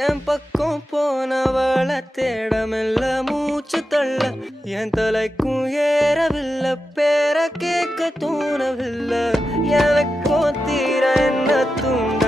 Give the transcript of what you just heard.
என் பக்கம் போனவள தேடமில்ல மூச்சு தள்ள என் தலைக்கும் ஏறவில்லை பேர கேட்க தோணவில்லை எனக்கும் தீர என்ன தூண்ட